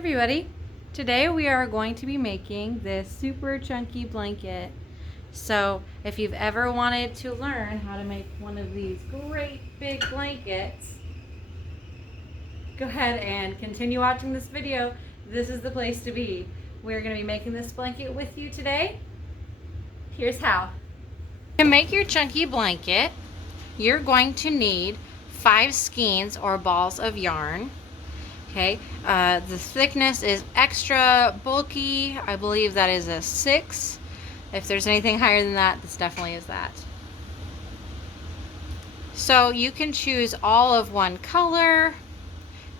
everybody, today we are going to be making this super chunky blanket. So if you've ever wanted to learn how to make one of these great big blankets, go ahead and continue watching this video. This is the place to be. We're going to be making this blanket with you today. Here's how. To make your chunky blanket, you're going to need 5 skeins or balls of yarn. Okay, the thickness is extra bulky. I believe that is a 6. If there's anything higher than that, this definitely is that. So you can choose all of one color.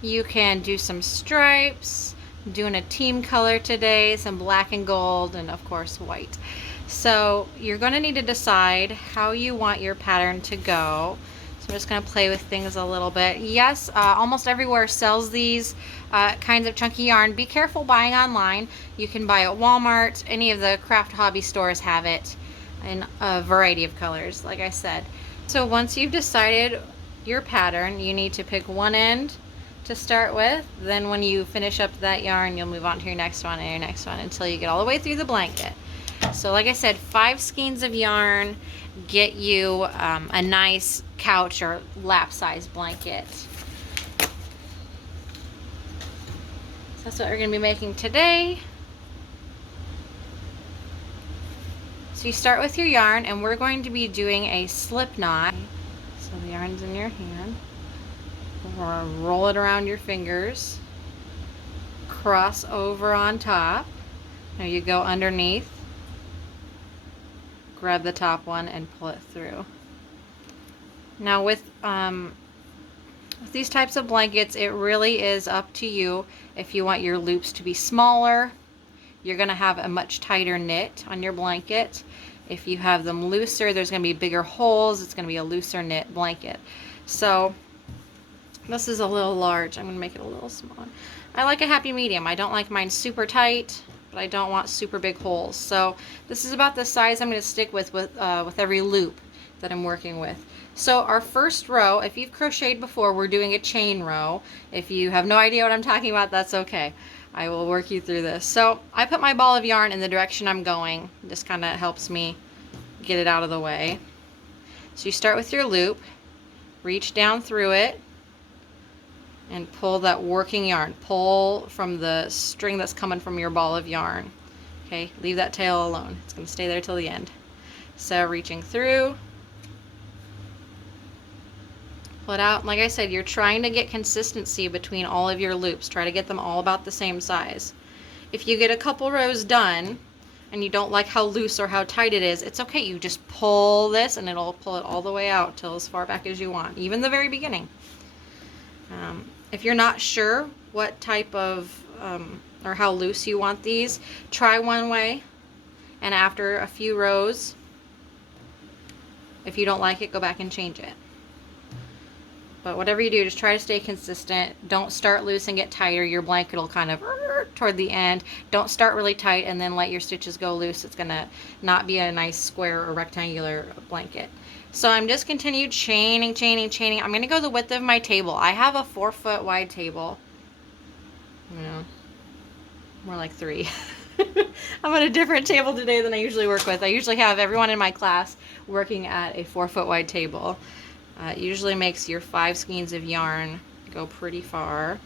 You can do some stripes. I'm doing a team color today, some black and gold, and of course white. So you're going to need to decide how you want your pattern to go. I'm just going to play with things a little bit. Yes, almost everywhere sells these kinds of chunky yarn. Be careful buying online. You can buy at Walmart. Any of the craft hobby stores have it in a variety of colors, like I said. So once you've decided your pattern, you need to pick one end to start with. Then when you finish up that yarn, you'll move on to your next one and your next one until you get all the way through the blanket. So like I said, 5 skeins of yarn get you a nice couch or lap size blanket. So that's what we're going to be making today. So you start with your yarn, and we're going to be doing a slip knot. So the yarn's in your hand. Roll it around your fingers. Cross over on top. Now you go underneath. Grab the top one and pull it through. Now with these types of blankets, it really is up to you. If you want your loops to be smaller, you're going to have a much tighter knit on your blanket. If you have them looser, there's going to be bigger holes. It's going to be a looser knit blanket. So this is a little large. I'm going to make it a little smaller. I like a happy medium. I don't like mine super tight, but I don't want super big holes. So this is about the size I'm going to stick with every loop that I'm working with. So our first row, if you've crocheted before, we're doing a chain row. If you have no idea what I'm talking about, that's okay. I will work you through this. So I put my ball of yarn in the direction I'm going. This kind of helps me get it out of the way. So you start with your loop, reach down through it, and pull that working yarn. Pull from the string that's coming from your ball of yarn. Okay, leave that tail alone. It's going to stay there till the end. So reaching through, pull it out. Like I said, you're trying to get consistency between all of your loops. Try to get them all about the same size. If you get a couple rows done and you don't like how loose or how tight it is, it's okay. You just pull this and it'll pull it all the way out till as far back as you want, even the very beginning. If you're not sure what type of or how loose you want these, try one way, and after a few rows, if you don't like it, go back and change it. But whatever you do, just try to stay consistent. Don't start loose and get tighter. Your blanket will kind of toward the end. Don't start really tight and then let your stitches go loose. It's gonna not be a nice square or rectangular blanket. So I'm just continued chaining. I'm going to go the width of my table. I have a 4-foot wide table. No, more like 3. I'm on a different table today than I usually work with. I usually have everyone in my class working at a 4-foot wide table. It usually makes your 5 skeins of yarn go pretty far.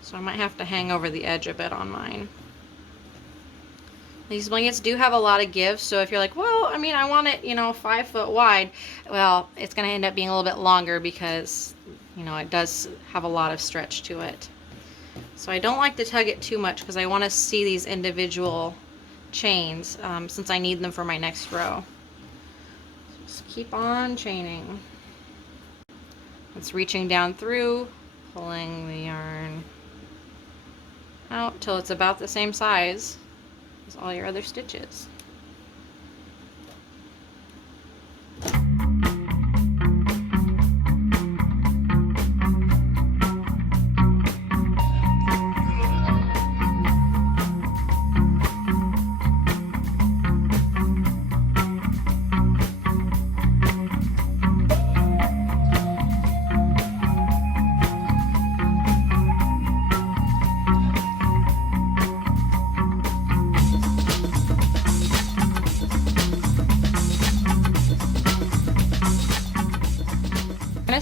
So I might have to hang over the edge a bit on mine. These blankets do have a lot of give, so if you're like, well, I mean, I want it, 5 foot wide, well, it's going to end up being a little bit longer because, it does have a lot of stretch to it. So I don't like to tug it too much because I want to see these individual chains since I need them for my next row. Just keep on chaining. It's reaching down through, pulling the yarn out till it's about the same size as all your other stitches.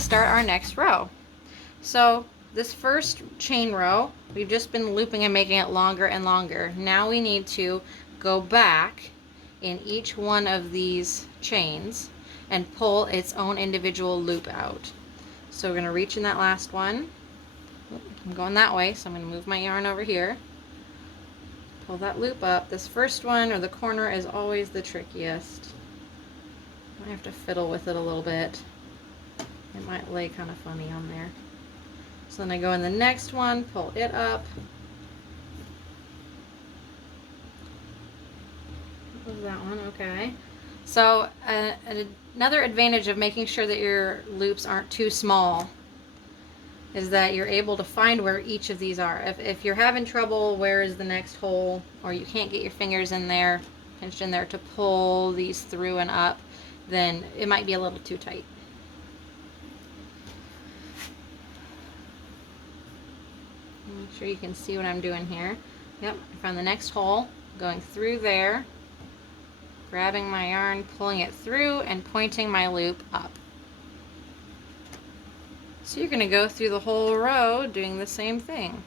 start our next row. So this first chain row, we've just been looping and making it longer and longer. Now we need to go back in each one of these chains and pull its own individual loop out. So we're going to reach in that last one. I'm going that way, so I'm going to move my yarn over here. Pull that loop up. This first one, or the corner, is always the trickiest. I have to fiddle with it a little bit. It might lay kind of funny on there. So then I go in the next one, pull it up. What was that one? Okay. So another advantage of making sure that your loops aren't too small is that you're able to find where each of these are. If you're having trouble, where is the next hole, or you can't get your fingers in there, pinched in there to pull these through and up, then it might be a little too tight. Make sure you can see what I'm doing here. Yep, I found the next hole, going through there, grabbing my yarn, pulling it through, and pointing my loop up. So you're going to go through the whole row doing the same thing.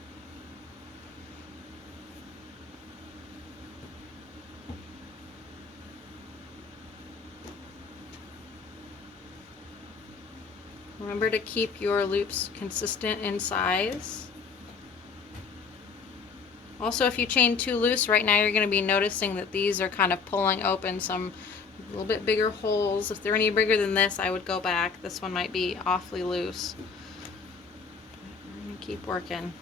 Remember to keep your loops consistent in size. Also, if you chain too loose right now, you're going to be noticing that these are kind of pulling open some a little bit bigger holes. If they're any bigger than this, I would go back. This one might be awfully loose. I'm going to keep working.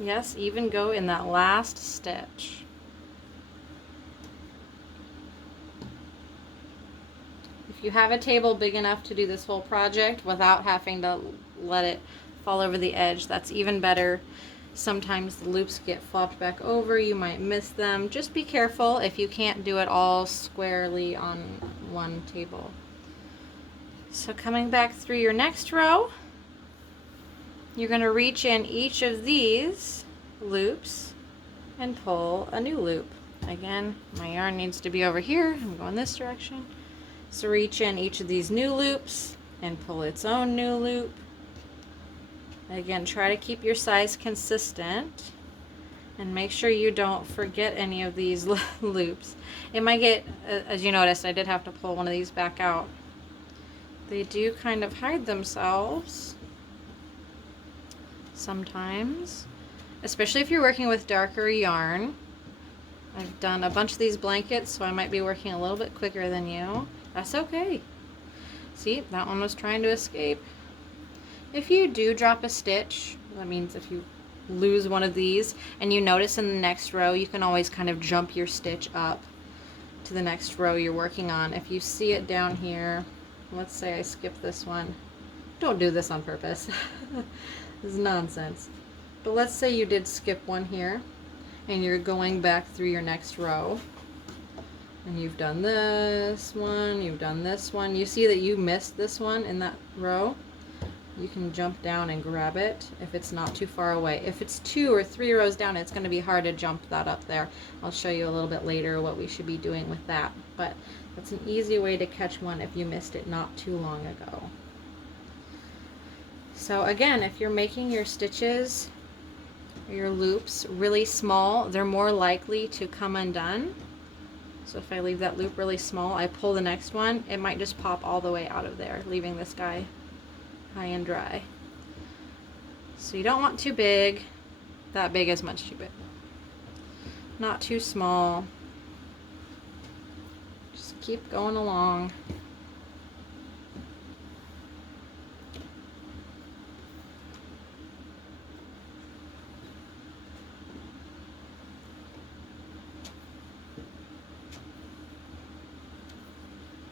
Yes, even go in that last stitch. If you have a table big enough to do this whole project without having to let it fall over the edge, that's even better. Sometimes the loops get flopped back over, you might miss them. Just be careful if you can't do it all squarely on one table. So coming back through your next row, you're going to reach in each of these loops and pull a new loop. Again, my yarn needs to be over here. I'm going this direction. So reach in each of these new loops and pull its own new loop. Again, try to keep your size consistent and make sure you don't forget any of these loops. It might get, as you noticed, I did have to pull one of these back out. They do kind of hide themselves sometimes, especially if you're working with darker yarn. I've done a bunch of these blankets, so I might be working a little bit quicker than you. That's okay. See, that one was trying to escape. If you do drop a stitch, that means if you lose one of these and you notice in the next row, you can always kind of jump your stitch up to the next row you're working on. If you see it down here, let's say I skip this one. Don't do this on purpose. This is nonsense. But let's say you did skip one here and you're going back through your next row and you've done this one, you've done this one. You see that you missed this one in that row. You can jump down and grab it if it's not too far away. If it's 2 or 3 rows down, it's going to be hard to jump that up there. I'll show you a little bit later what we should be doing with that. But that's an easy way to catch one if you missed it not too long ago. So again, if you're making your stitches your loops really small, they're more likely to come undone. So if I leave that loop really small, I pull the next one, it might just pop all the way out of there, leaving this guy high and dry. So you don't want too big. That big is much too big. Not too small. Just keep going along.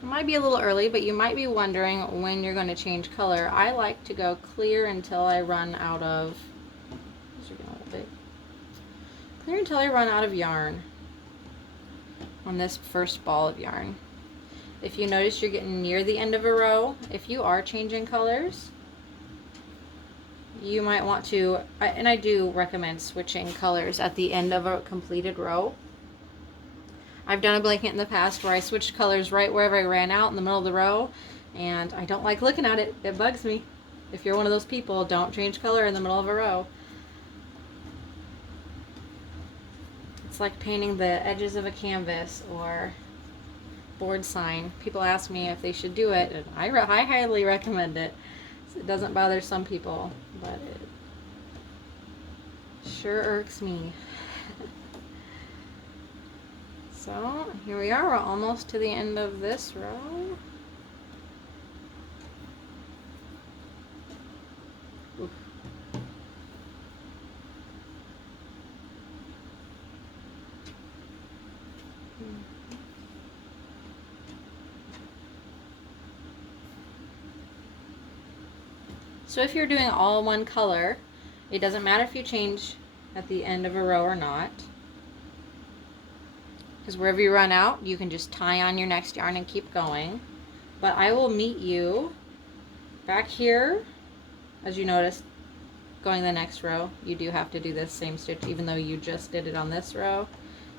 It might be a little early, but you might be wondering when you're going to change color. I like to go clear until I run out of, these are getting a little big. Clear until I run out of yarn on this first ball of yarn. If you notice you're getting near the end of a row, if you are changing colors, you might want to, and I do recommend switching colors at the end of a completed row. I've done a blanket in the past where I switched colors right wherever I ran out in the middle of the row, and I don't like looking at it. It bugs me. If you're one of those people, don't change color in the middle of a row. It's like painting the edges of a canvas or board sign. People ask me if they should do it, and I highly recommend it. It doesn't bother some people, but it sure irks me. So here we are, we're almost to the end of this row. Oof. So if you're doing all one color, it doesn't matter if you change at the end of a row or not. Because wherever you run out, you can just tie on your next yarn and keep going. But I will meet you back here. As you notice, going the next row, you do have to do this same stitch, even though you just did it on this row.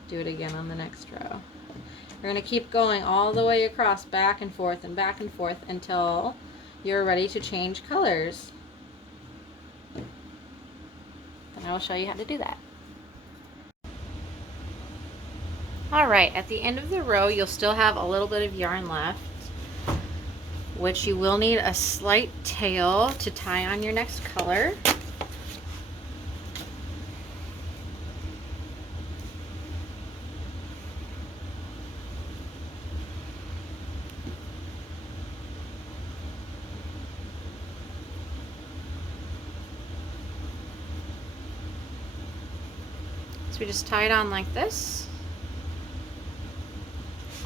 Do it again on the next row. You're going to keep going all the way across, back and forth until you're ready to change colors. And I will show you how to do that. Alright, at the end of the row, you'll still have a little bit of yarn left, which you will need a slight tail to tie on your next color. So we just tie it on like this.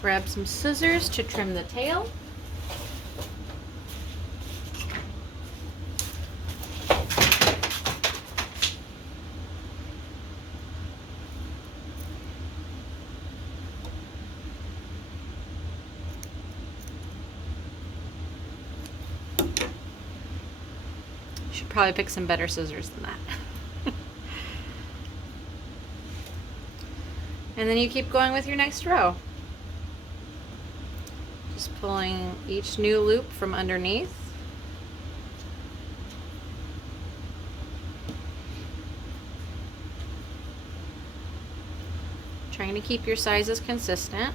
Grab some scissors to trim the tail. Should probably pick some better scissors than that. And then you keep going with your next row. Just pulling each new loop from underneath. Trying to keep your sizes consistent.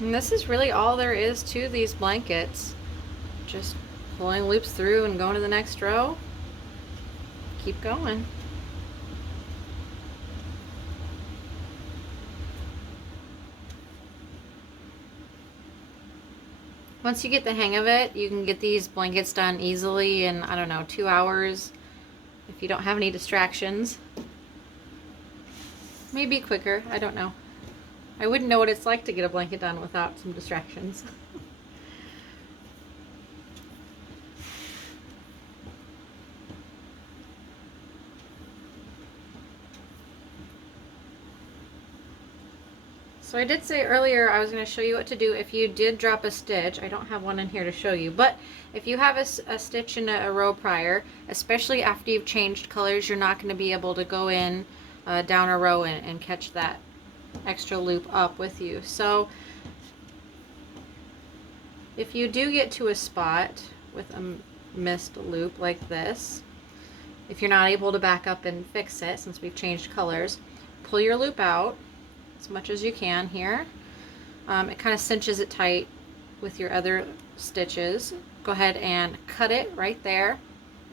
And this is really all there is to these blankets. Just pulling loops through and going to the next row. Keep going. Once you get the hang of it, you can get these blankets done easily in, I don't know, 2 hours if you don't have any distractions. Maybe quicker, I don't know. I wouldn't know what it's like to get a blanket done without some distractions. So I did say earlier I was going to show you what to do if you did drop a stitch. I don't have one in here to show you, but if you have a stitch in a row prior, especially after you've changed colors, you're not going to be able to go in down a row and catch that extra loop up with you. So if you do get to a spot with a missed loop like this, if you're not able to back up and fix it since we've changed colors, pull your loop out as much as you can here. It kind of cinches it tight with your other stitches. Go ahead and cut it right there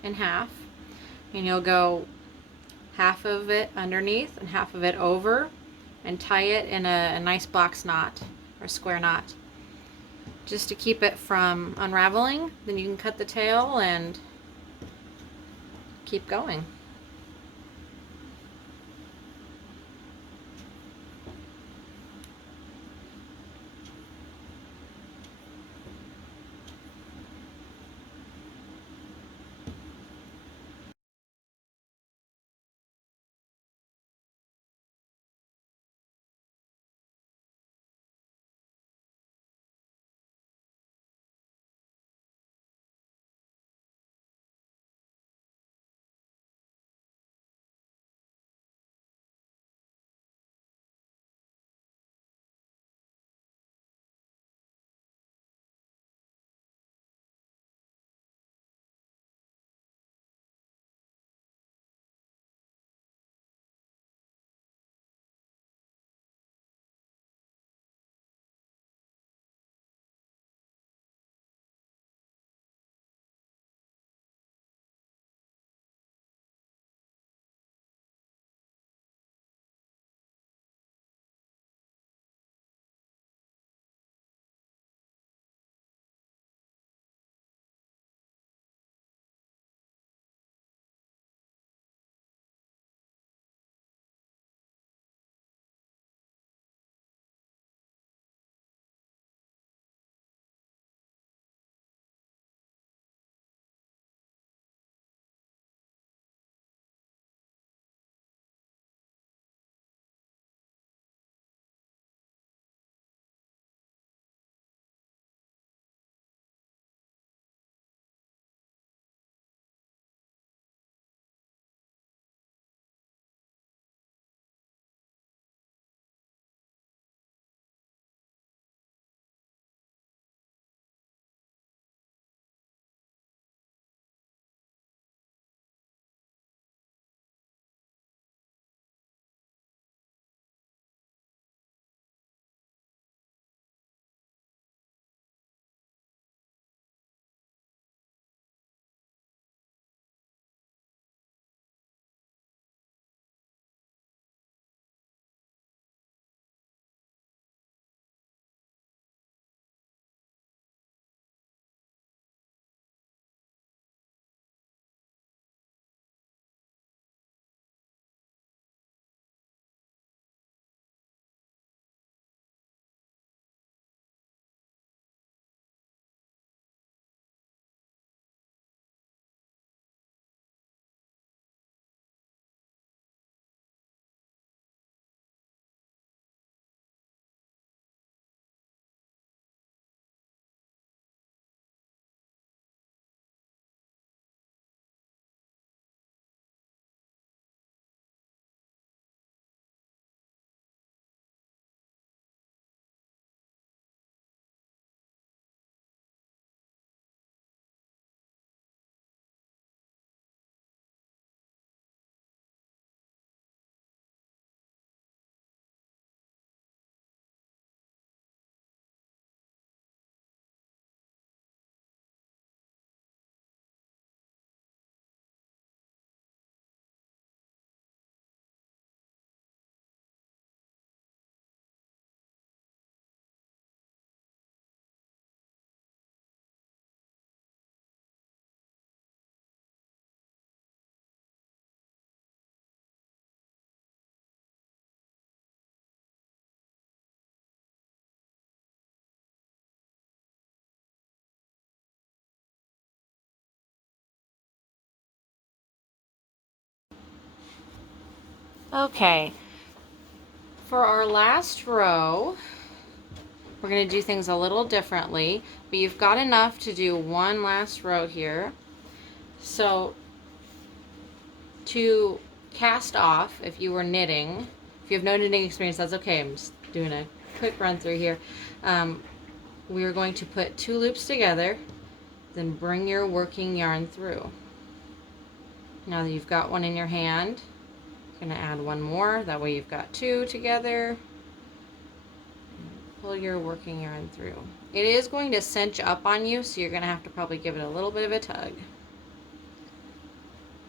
in half, and you'll go half of it underneath and half of it over and tie it in a nice box knot or square knot just to keep it from unraveling. Then you can cut the tail and keep going. Okay, For our last row, we're going to do things a little differently, but you've got enough to do one last row here. So to cast off, if you were knitting, if you have no knitting experience, that's okay. I'm just doing a quick run through here. We are going to put 2 loops together, then bring your working yarn through. Now that you've got one in your hand, you're going to add one more. That way you've got 2 together. Pull your working yarn through. It is going to cinch up on you, so you're going to have to probably give it a little bit of a tug.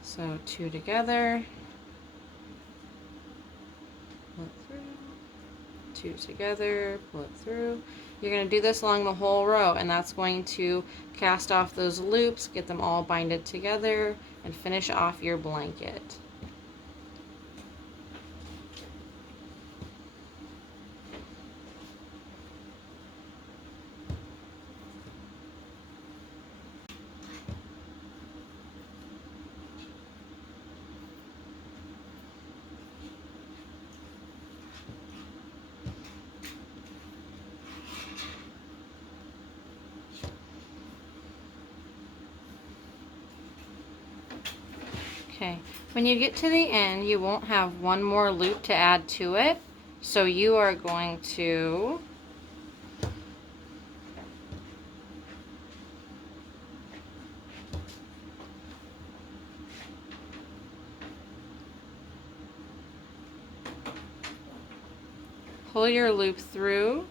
So 2 together. Pull it through. 2 together. Pull it through. You're going to do this along the whole row, and that's going to cast off those loops, get them all binded together, and finish off your blanket. Okay, when you get to the end, you won't have one more loop to add to it, so you are going to pull your loop through,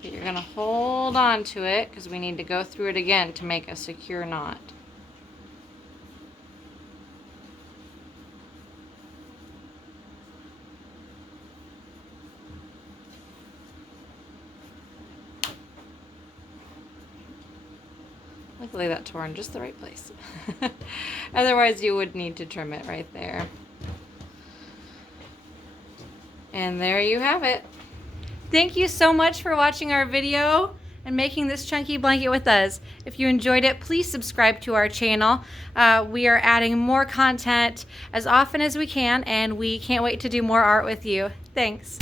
but you're going to hold on to it because we need to go through it again to make a secure knot. Luckily that tore in just the right place. Otherwise you would need to trim it right there. And there you have it. Thank you so much for watching our video and making this chunky blanket with us. If you enjoyed it, please subscribe to our channel. We are adding more content as often as we can, and we can't wait to do more art with you. Thanks.